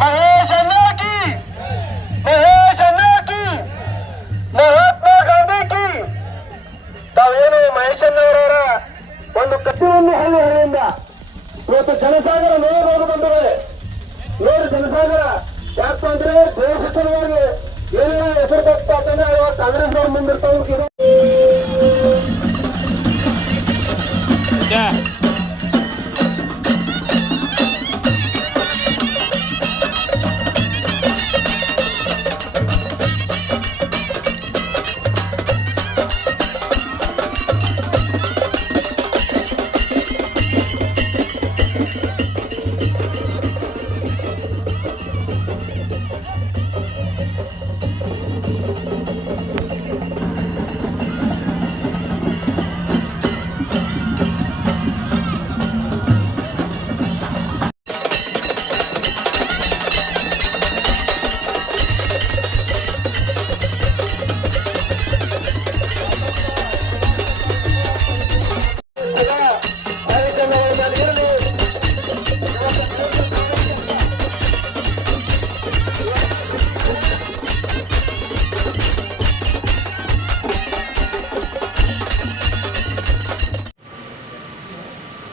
ಮಹೇಶ್ ಅಣ್ಣಾಕಿ, ಮಹೇಶ್ ಅಣ್ಣಾಕಿ, ಮಹಾತ್ಮ ಗಾಂಧಿ ಕಿ. ತಾವೇನು ಮಹೇಶ್ ಅಣ್ಣವರ ಒಂದು ಕಟ್ಟಿವನ್ನು ಹಳ್ಳಿಯಿಂದ ಇವತ್ತು ಜನಸಾಗರ ನೋಡಬಹುದು ಬಂದರೆ ನೋಡಿ ಜನಸಾಗರ ಯಾಕಪ್ಪ ಅಂದ್ರೆ ದೇಶ ಸಲುವಾಗಿ ಏನೆಲ್ಲ ಹೆಸರು ಬರ್ತಾ ಅಂತಂದ್ರೆ ಕಾಂಗ್ರೆಸ್ ಅವ್ರು ಮುಂದಿರ್ತಾವ.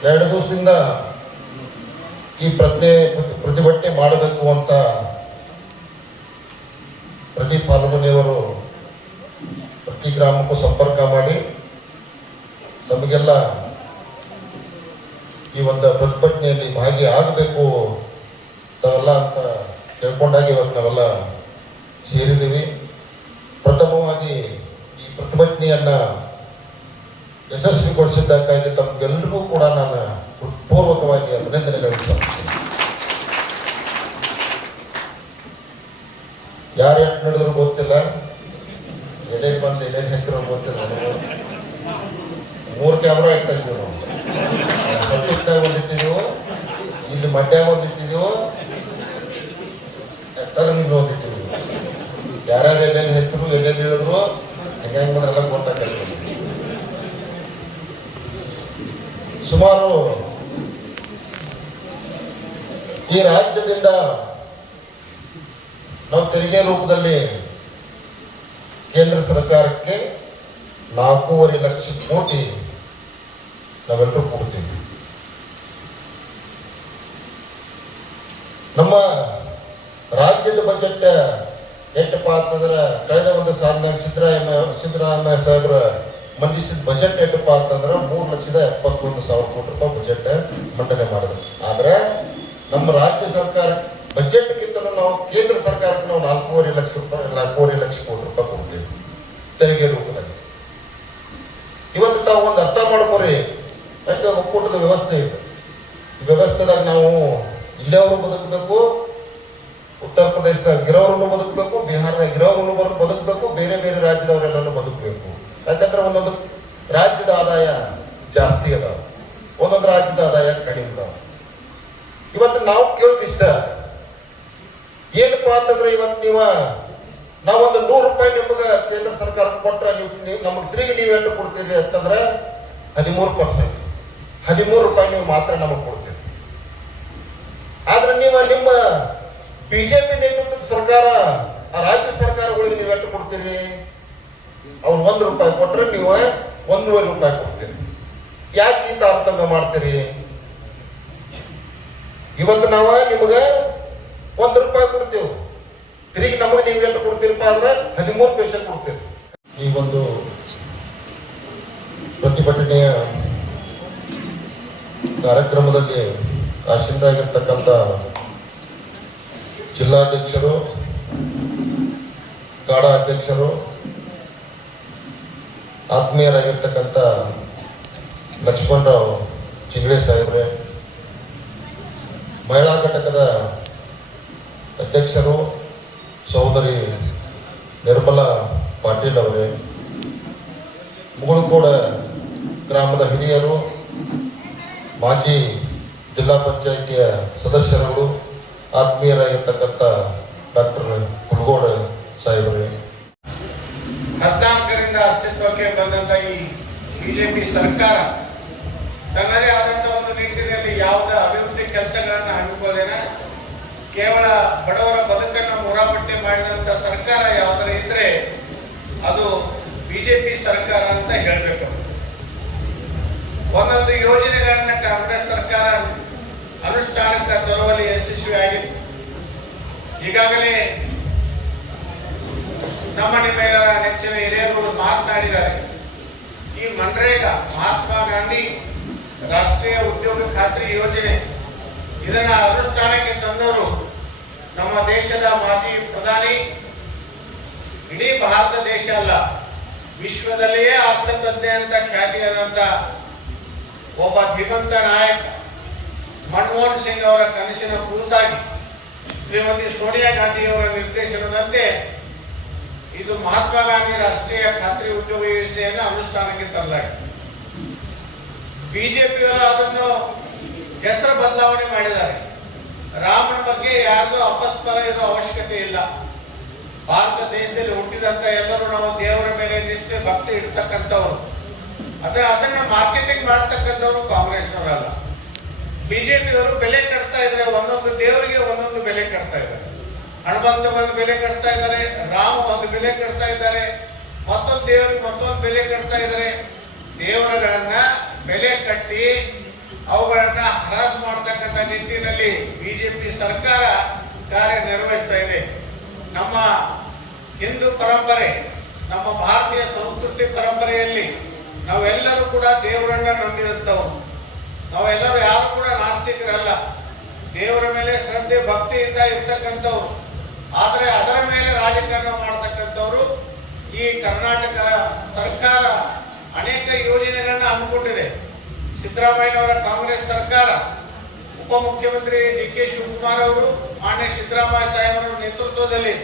ಎರಡು ದಿವಸದಿಂದ ಈ ಪ್ರತಿಭಟನೆ ಮಾಡಬೇಕು ಅಂತ ಪ್ರತಿ ಫಾಲ್ಗುಣಿಯವರು ಪ್ರತಿ ಗ್ರಾಮಕ್ಕೂ ಸಂಪರ್ಕ ಮಾಡಿ ನಮಗೆಲ್ಲ ಈ ಒಂದು ಪ್ರತಿಭಟನೆಯಲ್ಲಿ ಭಾಗಿಯಾಗಬೇಕು ತಾವೆಲ್ಲ ಅಂತ ತಿಳ್ಕೊಂಡಾಗಿ ಇವತ್ತು ನಾವೆಲ್ಲ ಸೇರಿದ್ದೀವಿ. ಪ್ರಥಮವಾಗಿ ಈ ಪ್ರತಿಭಟನೆಯನ್ನ ಯಶಸ್ವಿಗೊಳಿಸಿದ್ದಕ್ಕಾಗಿ ತಮಗೆಲ್ಲರಿಗೂ ಕೂಡ ನಾನು ಹೃತ್ಪೂರ್ವಕವಾಗಿ ಅಭಿನಂದನೆಗಳು ಸಲ್ಲಿಸ್ತೇನೆ. ಯಾರು ಎಷ್ಟು ನಡೆದ್ರು ಗೊತ್ತಿಲ್ಲ, ಎಲೆಗೆ ಬಂದು ಎಲೆಗೆ ಹಾಕಿರೋ ಗೊತ್ತಿಲ್ಲ. ನನಗೆ 3 ಕ್ಯಾಮ್ರಾ ಇಟ್ಟಿದ್ದೀವಿ ನಾವು. ಸತ್ಯಕ್ಕಾಗಿ ಒಂದಿಟ್ಟಿದ್ದೀವೋ, ಇಲ್ಲಿ ಮಡ್ಯಾಗ ಒಂದಿಟ್ಟಿದ್ದೀವೋ, ಎತ್ತರನಿಂದ ಒಂದಿಟ್ಟಿದ್ದೀವಿ. ಯಾರ್ಯಾರು ಎಲೆಗೆ ಹಾಕಿದ್ರು ಎಲೆಗೆ ಹೇಳಿದ್ರು ಹೆಂಗೆ ಮಾಡೋಲ್ಲ ಗೊತ್ತಾಗ್ತದೆ. ಸುಮಾರು ಈ ರಾಜ್ಯದಿಂದ ನಾವು ತೆರಿಗೆ ರೂಪದಲ್ಲಿ ಕೇಂದ್ರ ಸರ್ಕಾರಕ್ಕೆ 4.5 ಲಕ್ಷ ಕೋಟಿ ನಾವೆಲ್ಲರೂ ಕೊಡ್ತೀವಿ. ನಮ್ಮ ರಾಜ್ಯದ ಬಜೆಟ್ ಎಷ್ಟಪ್ಪ ಅಂತಂದ್ರೆ ಕಳೆದ ಒಂದು ಸಾಲಿನಾಗ ಸಿದ್ದರಾಮಯ್ಯ ಸಾಹೇಬ್ರ ಮಂಡಿಸಿದ ಬಜೆಟ್ ಎಷ್ಟಪ್ಪ ಅಂತಂದ್ರೆ 3,71,000 ಕೋಟಿ ರೂಪಾಯಿ ಬಜೆಟ್ ಮಂಡನೆ ಮಾಡಿದ್ರು. ಆದ್ರೆ ನಮ್ಮ ರಾಜ್ಯ ಸರ್ಕಾರ ಬಜೆಟ್ಗಿಂತ ನಾವು ಕೇಂದ್ರ ಸರ್ಕಾರಕ್ಕೆ ನಾವು 4.5 ಲಕ್ಷ ಕೋಟಿ ರೂಪಾಯಿ ಕೊಡ್ತೀವಿ ತೆರಿಗೆ ರೂಪದಲ್ಲಿ. ಇವತ್ತು ತಾವು ಒಂದು ಅರ್ಥ ಮಾಡ್ಕೋರಿ, ಅಷ್ಟೇ ಒಕ್ಕೂಟದ ವ್ಯವಸ್ಥೆ ಇದೆ. ಈ ವ್ಯವಸ್ಥೆದಾಗ ನಾವು ಇಲ್ಲಿಯವರು ಬದುಕಬೇಕು, ಉತ್ತರ ಪ್ರದೇಶದಾಗ ಗಿರೋರನ್ನು ಬದುಕಬೇಕು, ಬಿಹಾರದಾಗ ಗಿರೋರನ್ನು ಬದುಕಬೇಕು, ಬೇರೆ ಬೇರೆ ರಾಜ್ಯದವರೆಲ್ಲರೂ ಬದುಕಬೇಕು. ಯಾಕಂದ್ರೆ ಒಂದೊಂದು ರಾಜ್ಯದ ಆದಾಯ ಜಾಸ್ತಿ ಅದಾವ, ಒಂದೊಂದು ರಾಜ್ಯದ ಆದಾಯ ಕಡಿಮೆ ಅದಾವ. ಇವತ್ತು ನಾವು ಕೇಳ್ತಿಷ್ಟ ಏನಪ್ಪಾ ಅಂತಂದ್ರೆ ಇವತ್ತು ನಾವೊಂದು 100 ರೂಪಾಯಿ ನಿಮಗೆ ಕೇಂದ್ರ ಸರ್ಕಾರ ಕೊಟ್ರೆ ನೀವು ನಮಗೆ ತಿರುಗಿ ನೀವು ಎಷ್ಟು ಕೊಡ್ತೀರಿ ಅಂತಂದ್ರೆ 13%. 13 ರೂಪಾಯಿ ನೀವು ಮಾತ್ರ ನಮಗೆ ಕೊಡ್ತೀರಿ. ಆದ್ರೆ ನೀವು ನಿಮ್ಮ ಬಿಜೆಪಿ ನೇತೃತ್ವದ ಸರ್ಕಾರ ಆ ರಾಜ್ಯ ಸರ್ಕಾರಗಳಿಗೆ ನೀವು ಎಷ್ಟು ಕೊಡ್ತೀರಿ? ಅವ್ರು 1 ರೂಪಾಯಿ ಕೊಟ್ರೆ ನೀವು 1.5 ರೂಪಾಯಿ ಕೊಡ್ತೀರಿ. ಯಾಕೆ ಈ ತಾರತಮ್ಯ ಮಾಡ್ತೀರಿ? ಇವತ್ತು ನಾವು ನಿಮಗೆ 1 ರೂಪಾಯಿ ಕೊಡ್ತೀವಿ, ತಿರುಗಿ ನಮಗೆ ನೀವು ಎಷ್ಟು ಕೊಡ್ತೀರಪ್ಪ ಅಂದ್ರೆ 13 ಪೈಸೆ ಕೊಡ್ತೀರಿ. ಈ ಒಂದು ಪ್ರತಿಭಟನೆಯ ಕಾರ್ಯಕ್ರಮದಲ್ಲಿ ಆಸೀನರಾಗಿರ್ತಕ್ಕಂಥ ಜಿಲ್ಲಾಧ್ಯಕ್ಷರು, ಕಾಡಾ ಅಧ್ಯಕ್ಷರು, ಆತ್ಮೀಯರಾಗಿರ್ತಕ್ಕಂಥ ಲಕ್ಷ್ಮಣರಾವ್ ಚಿಂಗ್ಳೆ ಸಾಹೇಬ್ರೆ, ಮಹಿಳಾ ಘಟಕದ ಅಧ್ಯಕ್ಷರು ಸಹೋದರಿ ನಿರ್ಮಲಾ ಪಾಟೀಲ್ ಅವರೇ, ಮುಗುಳುಕೋಡ ಗ್ರಾಮದ ಹಿರಿಯರು, ಮಾಜಿ ಜಿಲ್ಲಾ ಪಂಚಾಯಿತಿಯ ಸದಸ್ಯರುಗಳು, ಆತ್ಮೀಯರಾಗಿರ್ತಕ್ಕಂಥ ಡಾಕ್ಟರ್ ಕುಲಗೋಡ ಸಾಹೇಬರೇ, 14ರಿಂದ ಅಸ್ತಿತ್ವಕ್ಕೆ ಬಂದಂತ ಈ ಬಿಜೆಪಿ ಸರ್ಕಾರ ತನ್ನದೇ ಆದಂತಹ ಒಂದು ನಿಟ್ಟಿನಲ್ಲಿ ಯಾವುದೇ ಅಭಿವೃದ್ಧಿ ಕೆಲಸಗಳನ್ನ ಹಮ್ಮಿಕೊಳ್ಳೇನೆ ಬಡವರ ಬದುಕನ್ನು ಮುರಾಪಟ್ಟೆ ಮಾಡಿದಂತ ಸರ್ಕಾರ ಯಾವ್ದಾರ ಇದ್ರೆ ಅದು ಬಿಜೆಪಿ ಸರ್ಕಾರ ಅಂತ ಹೇಳ್ಬೇಕು. ಒಂದೊಂದು ಯೋಜನೆಗಳನ್ನ ಕಾಂಗ್ರೆಸ್ ಸರ್ಕಾರ ಅನುಷ್ಠಾನಕ್ಕೆ ತರುವಲ್ಲಿ ಯಶಸ್ವಿಯಾಗಿದೆ. ಈಗಾಗಲೇ ನಮ್ಮ ನಿಮ್ಮೆಲ್ಲರ ನೆಚ್ಚಿನ ಹಿರಿಯರು ಮಾತನಾಡಿದ್ದಾರೆ. ಈ ಮನ್ರೇಗಾ ಮಹಾತ್ಮ ಗಾಂಧಿ ರಾಷ್ಟ್ರೀಯ ಉದ್ಯೋಗ ಖಾತ್ರಿ ಯೋಜನೆ ಇದನ್ನ ಅನುಷ್ಠಾನಕ್ಕೆ ತಂದವರು ನಮ್ಮ ದೇಶದ ಮಾಜಿ ಪ್ರಧಾನಿ, ಇಡೀ ಭಾರತ ದೇಶ ಅಲ್ಲ ವಿಶ್ವದಲ್ಲಿಯೇ ಅರ್ಥತಜ್ಞೆ ಅಂತ ಖ್ಯಾತಿಯಾದಂತ ಒಬ್ಬ ಧೀಮಂತ ನಾಯಕ ಮನಮೋಹನ್ ಸಿಂಗ್ ಅವರ ಕನಸಿನ ಕೂಸಾಗಿ ಶ್ರೀಮತಿ ಸೋನಿಯಾ ಗಾಂಧಿ ಅವರ ನಿರ್ದೇಶನದಂತೆ ಇದು ಮಹಾತ್ಮ ಗಾಂಧಿ ರಾಷ್ಟ್ರೀಯ ಖಾತ್ರಿ ಉದ್ಯೋಗ ಯೋಜನೆಯನ್ನು ಅನುಷ್ಠಾನಕ್ಕೆ ತರಲಾಗಿದೆ. ಬಿಜೆಪಿಯವರು ಅದನ್ನು ಹೆಸರು ಬದಲಾವಣೆ ಮಾಡಿದ್ದಾರೆ. ರಾಮನ ಬಗ್ಗೆ ಯಾರಿಗೂ ಅಪಸ್ವರ ಇರೋ ಅವಶ್ಯಕತೆ ಇಲ್ಲ. ಭಾರತ ದೇಶದಲ್ಲಿ ಹುಟ್ಟಿದಂತ ಎಲ್ಲರೂ ನಾವು ದೇವರ ಮೇಲೆ ನಿಷ್ಠೆ ಭಕ್ತಿ ಇಡ್ತಕ್ಕಂಥವ್ರು. ಅದನ್ನ ಮಾರ್ಕೆಟಿಂಗ್ ಮಾಡ್ತಕ್ಕಂಥವ್ರು ಕಾಂಗ್ರೆಸ್ನವರಲ್ಲ. ಬಿಜೆಪಿಯವರು ಬೆಲೆ ಕಟ್ತಾ ಇದ್ದಾರೆ, ಒಂದೊಂದು ದೇವರಿಗೆ ಒಂದೊಂದು ಬೆಲೆ ಕಟ್ತಾ ಇದ್ದಾರೆ. ಹನುಮಂತ ಒಂದು ಬೆಲೆ ಕಟ್ತಾ ಇದ್ದಾರೆ, ರಾಮ ಒಂದು ಬೆಲೆ ಕಟ್ತಾ ಇದ್ದಾರೆ, ಮತ್ತೊಂದು ದೇವರಿಗೆ ಮತ್ತೊಂದು ಬೆಲೆ ಕಟ್ತಾ ಇದ್ದಾರೆ. ದೇವರುಗಳನ್ನ ಬೆಲೆ ಕಟ್ಟಿ ಅವುಗಳನ್ನ ಹರಾಜು ಮಾಡತಕ್ಕಂಥ ನಿಟ್ಟಿನಲ್ಲಿ ಬಿಜೆಪಿ ಸರ್ಕಾರ ಕಾರ್ಯನಿರ್ವಹಿಸ್ತಾ ಇದೆ. ನಮ್ಮ ಹಿಂದೂ ಪರಂಪರೆ, ನಮ್ಮ ಭಾರತೀಯ ಸಂಸ್ಕೃತಿ ಪರಂಪರೆಯಲ್ಲಿ ನಾವೆಲ್ಲರೂ ಕೂಡ ದೇವರನ್ನ ನಂಬಿದಂಥವ್ರು. ನಾವೆಲ್ಲರೂ ಯಾರು ಕೂಡ ನಾಸ್ತಿಕರಲ್ಲ. ದೇವರ ಮೇಲೆ ಶ್ರದ್ಧೆ ಭಕ್ತಿಯಿಂದ ಇರ್ತಕ್ಕಂಥವ್ರು. ಆದರೆ ಅದರ ಮೇಲೆ ರಾಜಕಾರಣ ಮಾಡತಕ್ಕಂಥವ್ರು ಈ ಕರ್ನಾಟಕ ಸರ್ಕಾರ ಅನೇಕ ಯೋಜನೆಗಳನ್ನ ಹಮ್ಮಿಕೊಂಡಿದೆ. ಸಿದ್ದರಾಮಯ್ಯನವರ ಕಾಂಗ್ರೆಸ್ ಸರ್ಕಾರ, ಉಪಮುಖ್ಯಮಂತ್ರಿ ಡಿ ಕೆ ಶಿವಕುಮಾರ್ ಅವರು ಮಾನ್ಯ ಸಿದ್ದರಾಮಯ್ಯ ಸಾಹೇಬರ ನೇತೃತ್ವದಲ್ಲಿ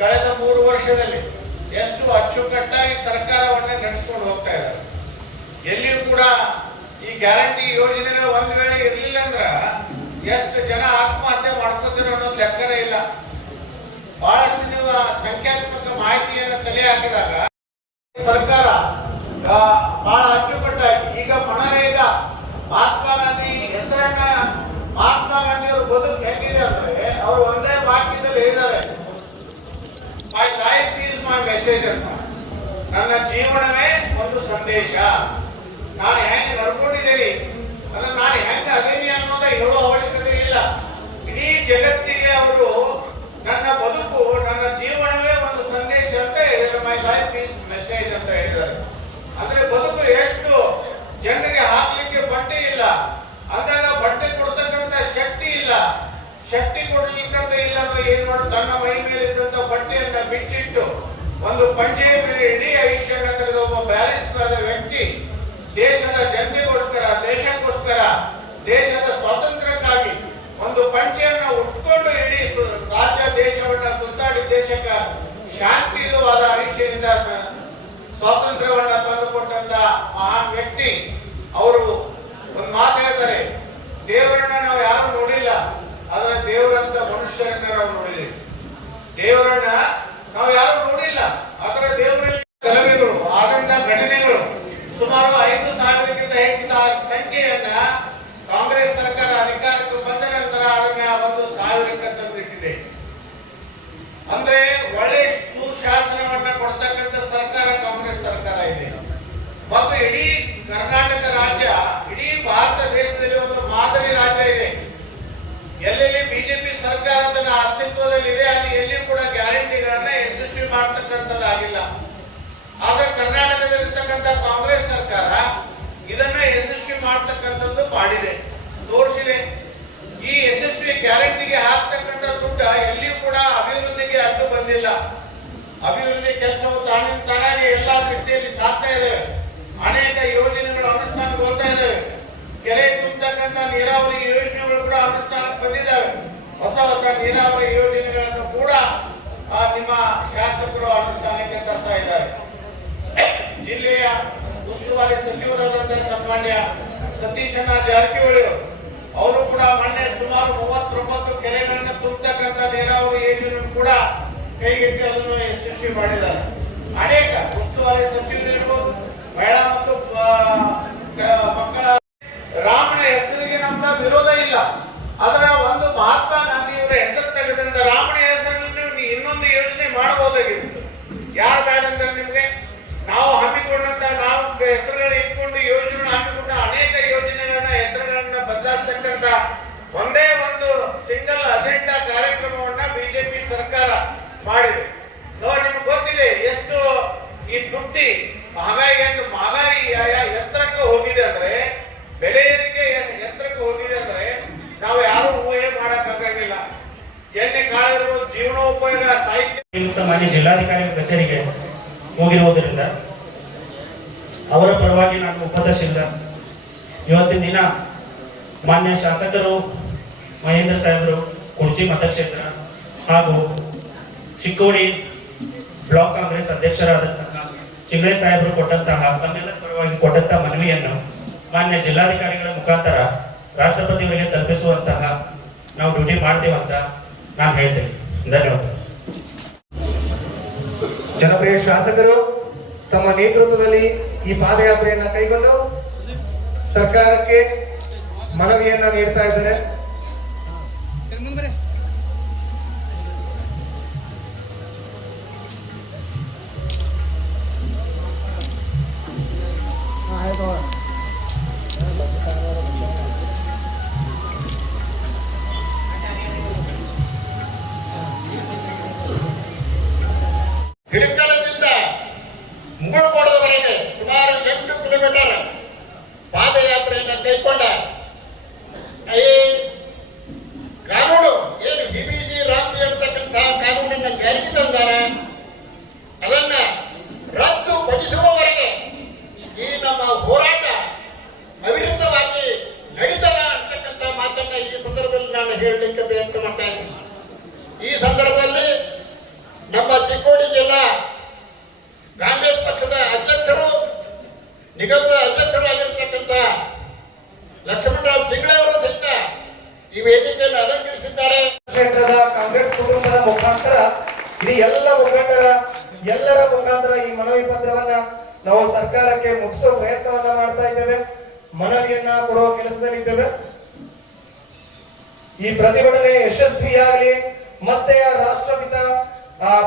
ಕಳೆದ 3 ವರ್ಷದಲ್ಲಿ ಎಷ್ಟು ಅಚ್ಚುಕಟ್ಟಾಗಿ ಸರ್ಕಾರವನ್ನೇ ನಡೆಸಿಕೊಂಡು ಹೋಗ್ತಾ ಇದ್ದಾರೆ. ಎಲ್ಲಿಯೂ ಕೂಡ ಈ ಗ್ಯಾರಂಟಿ ಯೋಜನೆಗಳು ಒಂದ್ ವೇಳೆ ಇರಲಿಲ್ಲ ಅಂದ್ರ ಎಷ್ಟು ಜನ ಆತ್ಮಹತ್ಯೆ ಮಾಡ್ಕೋತೀರೋ ಅನ್ನೋದು ಲೆಕ್ಕನೇ ಇಲ್ಲ. ಬಹಳಷ್ಟು ನೀವು ಸಂಖ್ಯಾತ್ಮಕ ಮಾಹಿತಿಯನ್ನು ತಲೆ ಹಾಕಿದಾಗ ಸರ್ಕಾರ ಬಹಳ ಅಚ್ಚುಕಟ್ಟಾಗಿ ಈಗ ಮನರೇಗಾ ಮಹಾತ್ಮ ಗಾಂಧಿ ಹೆಸರನ್ನ ಮಹಾತ್ಮ ಗಾಂಧಿ ಅವ್ರ ಬದುಕು ಹೆಂಗಿದೆ ಅಂದ್ರೆ ಅವರು ಒಂದೇ ವಾಕ್ಯದಲ್ಲಿ ಹೇಳಿದ್ದಾರೆ, my life is my message ಅಂತ. ನನ್ನ ಜೀವನವೇ ಒಂದು ಸಂದೇಶ. ನಾನು ಹೆಂಗೆ ನಡ್ಕೊಂಡಿದ್ದೀನಿ ಅಂದ್ರೆ ನಾನು ಹೆಂಗೆ ಅದೇನಿ ಅನ್ನೋದ ಹೇಳೋ ಅವಶ್ಯಕತೆ ಇಲ್ಲ. ಇಡೀ ಜಗತ್ತಿಗೆ ಅವರು ನನ್ನ ಬದುಕು ನನ್ನ ಜೀವನವೇ ಒಂದು ಸಂದೇಶ ಅಂತ ಹೇಳಿದ್ದಾರೆ. ಮೈ ಲೈಫ್ ಈಸ್ ಮೆಸೇಜ್ ಅಂತ ಹೇಳಿದ್ದಾರೆ. ಅಂದ್ರೆ ಬದುಕು ಎಷ್ಟು ಜನರಿಗೆ ಹಾಕ್ಲಿಕ್ಕೆ ಬಟ್ಟೆ ಇಲ್ಲ ಅಂದಾಗ ಬಟ್ಟೆ ಕೊಡ್ತಕ್ಕಂಥ ಶಕ್ತಿ ಇಲ್ಲ. ಶಕ್ತಿ ಕೊಡ್ಲಿಕ್ಕಂತ ಇಲ್ಲ ಅಂದ್ರೆ ಏನ್ ಮಾಡಿ ತನ್ನ ಮೈ ಮೇಲೆ ಇದ್ದಂತ ಬಟ್ಟೆಯನ್ನ ಬಿಚ್ಚಿಟ್ಟು ಒಂದು ಪಂಚೆಯ ಮೇಲೆ ಇಡೀ ಆಯುಷ್ಯನ ತೆಗೆದ ಒಬ್ಬ ಬ್ಯಾರಿಸ್ಟರ್ ಆದ ವ್ಯಕ್ತಿ ದೇಶದ ಜನತೆಗೋಸ್ಕರ, ದೇಶಕ್ಕೋಸ್ಕರ, ದೇಶದ ಸ್ವಾತಂತ್ರ್ಯಕ್ಕಾಗಿ ಒಂದು ಪಂಚೆಯನ್ನ ಉಟ್ಕೊಂಡು ಇಡೀ ರಾಜ್ಯ ದೇಶವನ್ನ ಸುತ್ತಾಡಿ ದೇಶಕ್ಕೆ ಶಾಂತಿಯುತವಾದ ಆಯುಷ್ಯದಿಂದ ಸ್ವಾತಂತ್ರ್ಯವನ್ನ ತಂದುಕೊಟ್ಟಂತ ಮಹಾನ್ ವ್ಯಕ್ತಿ ಅವರು ಒಂದು ಮಾತು ಹೇಳ್ತಾರೆ, ದೇವರನ್ನ ನಾವು ಯಾರು ನೋಡಿಲ್ಲ, ಆದ್ರೆ ದೇವರಂತ ಮನುಷ್ಯರನ್ನ ನಾವು ನೋಡಿದ್ದೀವಿ. ದೇವರನ್ನ ನಾವು ಯಾರು ನೋಡಿಲ್ಲ, ಆದ್ರೆ ದೇವರಲ್ಲಿ ಕಲವೆಗಳು ಆದಂತ ಘಟನೆಗಳು ಸುಮಾರು 5,000ಕ್ಕಿಂತ ಹೆಚ್ಚಿನ ಸಂಖ್ಯೆಯನ್ನ ಕಾಂಗ್ರೆಸ್ ಸರ್ಕಾರ ಅಧಿಕಾರಕ್ಕೆ ಬಂದ ನಂತರ ಅದನ್ನ 1,000ಕ್ಕೆ ತಂದಿಟ್ಟಿದೆ. ಅಂದ್ರೆ ಒಳ್ಳೆ ಸುಶಾಸನವನ್ನ ಕೊಡ್ತಕ್ಕಂಥ ಸರ್ಕಾರ ಕಾಂಗ್ರೆಸ್ ಸರ್ಕಾರ ಇದೆ. ಮತ್ತು ಇಡೀ ಕರ್ನಾಟಕ ರಾಜ್ಯ, ಇಡೀ ಭಾರತ ದೇಶದಲ್ಲಿ ಒಂದು ಮಾದರಿ ರಾಜ್ಯ ಇದೆ. ಎಲ್ಲೆಲ್ಲಿ ಬಿಜೆಪಿ ಸರ್ಕಾರ ತನ್ನ ಅಸ್ತಿತ್ವದಲ್ಲಿದೆ ಅಲ್ಲಿ ಎಲ್ಲಿಯೂ ಕೂಡ ಗ್ಯಾರಂಟಿಗಳನ್ನ ಯಶಸ್ವಿ ಮಾಡ್ತಕ್ಕಂಥದ್ದಾಗಿಲ್ಲ. ಆದ್ರೆ ಕರ್ನಾಟಕದಲ್ಲಿರ್ತಕ್ಕಂಥ ಕಾಂಗ್ರೆಸ್ ಸರ್ಕಾರ ಇದನ್ನ ಯಶಸ್ವಿ ಮಾಡ್ತಕ್ಕಂಥದ್ದು ಮಾಡಿದೆ, ತೋರಿಸಿದೆ. ಈ ಯಶಸ್ವಿ ಗ್ಯಾರಂಟಿಗೆ ಹಾಕ್ತಕ್ಕಂಥ ದುಡ್ಡು ಎಲ್ಲಿಯೂ ಕೂಡ ಅಭಿವೃದ್ಧಿಗೆ ಅಡ್ಡು ಬಂದಿಲ್ಲ. ಅಭಿವೃದ್ಧಿ ಕೆಲಸವು ತಾನಾಗಿ ಎಲ್ಲಾ ರೀತಿಯಲ್ಲಿ ಸಾಗ್ತಾ ಇದ್ದೇವೆ. ಅನೇಕ ಯೋಜನೆಗಳು ಅನುಷ್ಠಾನಗೊಳ್ತಾ ಇದ್ದಾವೆ. ಕೆರೆ ತುಂಬತಕ್ಕಂಥ ನೀರಾವರಿ ಯೋಜನೆಗಳು ಕೂಡ ಅನುಷ್ಠಾನಕ್ಕೆ ಬಂದಿದ್ದಾವೆ. ಹೊಸ ಹೊಸ ನೀರಾವರಿ ಯೋಜನೆಗಳನ್ನು ಕೂಡ ನಿಮ್ಮ ಶಾಸಕರು ಅನುಷ್ಠಾನಕ್ಕೆ ತರ್ತಾ ಇದ್ದಾರೆ. ಜಿಲ್ಲೆಯ ಉಸ್ತುವಾರಿ ಸಚಿವರಾದಂತಹ ಸನ್ಮಾನ್ಯ ಸತೀಶಣ್ಣ ಜಾರಕಿಹೊಳಿ ಅವರು ಕೂಡ ಮೊನ್ನೆ ಸುಮಾರು 39 ಕೆರೆಗಳನ್ನು ತುಂಬತಕ್ಕಂಥ ನೀರಾವರಿ ಯೋಜನೆ ಕೂಡ ಕೈಗೆತ್ತಿ ಅದನ್ನು ಯಶಸ್ವಿ ಮಾಡಿದ್ದಾರೆ. ಅನೇಕ ಉಸ್ತುವಾರಿ ಸಚಿವರಿರ್ಬೋದು, ಮಹಿಳಾ ಮತ್ತು ಮಕ್ಕಳ ರಾಮನ ಹೆಸರಿಗೆ ನಮ್ಮ ವಿರೋಧ ಇಲ್ಲ. ಅದರ ಒಂದು ಮಹಾತ್ಮ ಗಾಂಧಿಯವರ ಹೆಸರು ತೆಗೆದಿಂದ ಜೀವನೋಪಯೋಗ ಸಾಹಿತ್ಯ ಶ್ರೀಯುತ ಮಾನ್ಯ ಜಿಲ್ಲಾಧಿಕಾರಿಗಳ ಕಚೇರಿಗೆ ಹೋಗಿರುವುದರಿಂದ ಅವರ ಪರವಾಗಿ ನಾನು ಉಪದೇಶಿಲ್ಲ. ಇವತ್ತಿನ ದಿನ ಮಾನ್ಯ ಶಾಸಕರು ಮಹೇಂದ್ರ ಸಾಹೇಬರು ಕುರ್ಚಿ ಮತಕ್ಷೇತ್ರ ಹಾಗೂ ಚಿಕ್ಕೋಡಿ ಬ್ಲಾಕ್ ಕಾಂಗ್ರೆಸ್ ಅಧ್ಯಕ್ಷರಾದಂತಹ ಚಿಂಗ್ರೆ ಸಾಹೇಬರು ಕೊಟ್ಟಂತಹ ತಮ್ಮೆಲ್ಲರ ಪರವಾಗಿ ಕೊಟ್ಟಂತಹ ಮನವಿಯನ್ನು ಮಾನ್ಯ ಜಿಲ್ಲಾಧಿಕಾರಿಗಳ ಮುಖಾಂತರ ರಾಷ್ಟ್ರಪತಿಯವರಿಗೆ ತಲುಪಿಸುವಂತಹ ನಾವು ಡ್ಯೂಟಿ ಮಾಡ್ತೇವಂತ ನಾನು ಹೇಳ್ತೇನೆ. ಧನ್ಯವಾದ. ಜನಪ್ರಿಯ ಶಾಸಕರು ತಮ್ಮ ನೇತೃತ್ವದಲ್ಲಿ ಈ ಪಾದಯಾತ್ರೆಯನ್ನ ಕೈಗೊಂಡು ಸರ್ಕಾರಕ್ಕೆ ಮನವಿಯನ್ನ ನೀಡ್ತಾ ಇದ್ದಾರೆ. ಹಿಡಕಲದಿಂದ ಮುಗುಳ್ಕೋಟದವರೆಗೆ ಸುಮಾರು 8 ಕಿಲೋಮೀಟರ್ ಪಾದಯಾತ್ರೆಯನ್ನು ಕೈಗೊಂಡ ಈ ಕಾನೂನು ಏನು ಬಿಬಿಸಿ ರಾಮ್ಜಿ ಅಂತಕ್ಕಂತಹ ಕಾನೂನನ್ನ ಜಾರಿಗೆ ತಂದಾರ ಅದನ್ನ ರದ್ದುಪಡಿಸುವವರೆಗೆ ಈ ನಮ್ಮ ಹೋರಾಟ ಅವಿರತವಾಗಿ ನಡೀತದ ಅಂತಕ್ಕಂಥ ಮಾತನ್ನ ಈ ಸಂದರ್ಭದಲ್ಲಿ ನಾನು ಹೇಳಲಿಕ್ಕೆ ಪ್ರಯತ್ನ ಮಾಡ್ತಾ ಇದ್ದೀನಿ. ಈ ಸಂದರ್ಭದಲ್ಲಿ ನಮ್ಮ ಚಿಕ್ಕೋಡಿ ಜಿಲ್ಲಾ ಕಾಂಗ್ರೆಸ್ ಪಕ್ಷದ ಅಧ್ಯಕ್ಷರು ನಿಗಮದ ಅಧ್ಯಕ್ಷರಾಗಿರ್ತಕ್ಕಂಥ ಲಕ್ಷ್ಮಣರಾವ್ ಚಿಂಗ್ಳೆ ಅವರು ಸಹಿತ ಈ ವೇದಿಕೆಯನ್ನು ಅಲಂಕರಿಸಿದ್ದಾರೆ. ಕ್ಷೇತ್ರದ ಕಾಂಗ್ರೆಸ್ ಕುಟುಂಬದ ಮುಖಾಂತರ ಇಡೀ ಎಲ್ಲ ಮುಖಂಡರ ಎಲ್ಲರ ಮುಖಾಂತರ ಈ ಮನವಿ ಪತ್ರವನ್ನ ನಾವು ಸರ್ಕಾರಕ್ಕೆ ಮುಗಿಸುವ ಪ್ರಯತ್ನವನ್ನ ಮಾಡ್ತಾ ಇದ್ದೇವೆ. ಮನವಿಯನ್ನ ಕೊಡುವ ಕೆಲಸದಲ್ಲಿದ್ದೇವೆ. ಈ ಪ್ರತಿಭಟನೆ ಯಶಸ್ವಿಯಾಗಲಿ, ಮತ್ತೆ ಆ ರಾಷ್ಟ್ರಪಿತ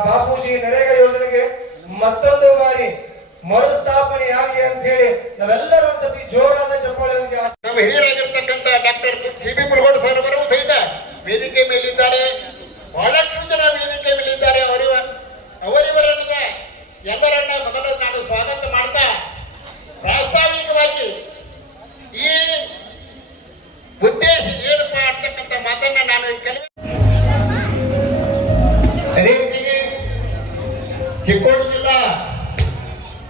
ಬಾಪೂಜಿ ನರೇಗಾ ಯೋಜನೆಗೆ ಮತ್ತೊಂದು ಬಾರಿ ಮರುಸ್ಥಾಪನೆಯಾಗಲಿ ಅಂತ ಹೇಳಿ ನಾವೆಲ್ಲರೂ ಒಂದ್ಸತಿ ಜೋರಾದ ಚಪ್ಪಾಳೆಯೊಂದಿಗೆ ನಮ್ಮ ಹಿರಿಯರಾಗಿರ್ತಕ್ಕಂಥ ಡಾಕ್ಟರ್ ಸಿ.ಬಿ. ಮುರುಗೋಡು ಸರ್ ಅವರು ಸಹಿತ ವೇದಿಕೆ ಮೇಲಿದ್ದಾರೆ. ಬಹಳಷ್ಟು ಜನ ವೇದಿಕೆ ಮೇಲಿದ್ದಾರೆ. ಅವರಿವರನ್ನ ಎಲ್ಲರನ್ನ ಮೊದಲು ನಾನು ಸ್ವಾಗತ ಮಾಡ್ತಾ ಪ್ರಾಸ್ತಾವಿಕವಾಗಿ ಈ ಉದ್ದೇಶ ಏನಪ್ಪಾ ಅಂತಕ್ಕಂಥ ಮಾತನ್ನ ನಾನು ಅದೇ ರೀತಿಗೆ ಚಿಕ್ಕೋಡಿ ಜಿಲ್ಲಾ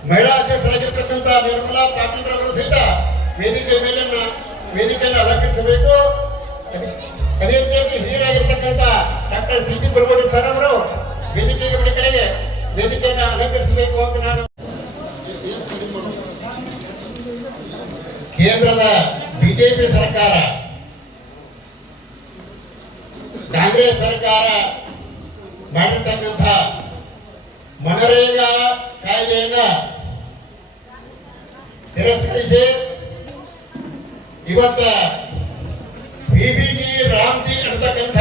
ಮಹಿಳಾ ಅಧ್ಯಕ್ಷರಾಗಿರ್ತಕ್ಕಂಥ ನಿರ್ಮಲಾ ಪಾಟೀಲ್ ಅವರು ಸಹಿತ ವೇದಿಕೆಯನ್ನು ಅಲಂಕರಿಸಬೇಕು. ಅದೇ ರೀತಿಯಾಗಿ ಹಿರಿಯರಾಗಿರ್ತಕ್ಕಂಥ ಡಾಕ್ಟರ್ ಸಿ.ಜಿ. ಮುರುಗೋಡು ಸರ್ ಅವರು ವೇದಿಕೆಗೆ ಮನೆ ಕಡೆಗೆ ವೇದಿಕೆಯನ್ನು ಅಲಂಕರಿಸಬೇಕು ಅಂತ ನಾನು ಕೇಂದ್ರದ ಬಿಜೆಪಿ ಸರ್ಕಾರ ಕಾಂಗ್ರೆಸ್ ಸರ್ಕಾರ ಮಾಡಿರ್ತಕ್ಕಂಥ ಮನರೇಗಾ ಕಾಯ್ದೆಯನ್ನ ತಿರಸ್ಕರಿಸಿ ಇವತ್ತ ಬಿಬಿಜಿ ರಾಮ್ಜಿ ಅಂತಕ್ಕಂಥ